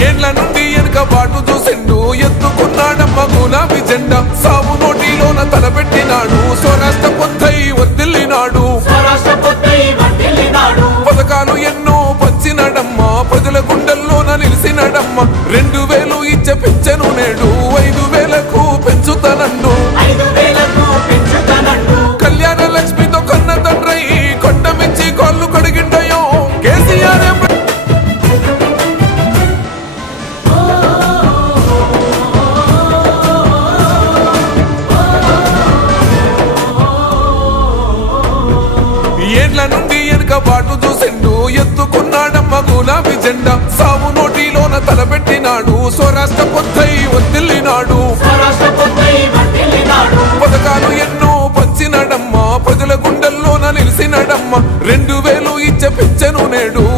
ఏండ్ల నుండి వెనుక బాటు చూసిండు ఎత్తుకున్నాడమ్మ గులాబీ జెండా. సాగు నోటిలోన తలపెట్టినాడు స్వరాష్ట్ర పొత్తై వద్దిల్లినాడు పథకాలు ఎన్నో పంచినడమ్మ ప్రజల గుండెల్లోన నిలిచినడమ్మ రెండు వేలు ఇచ్చ పిచ్చను నేడు ఐదు వేల వెనుక బాటు చూసిండు. ఎత్తుకున్నాడమ్మ గులాబీ జెండా. సాగు నోటిలోన తలపెట్టినాడు. స్వరాష్ట్ర పొద్దై వర్ధిల్లినాడు. పథకాలు ఎన్నో పంచినడమ్మ. ప్రజల గుండెల్లోన నిలిచినడమ్మ. రెండు వేలు ఇచ్చే పెంచెను నేడు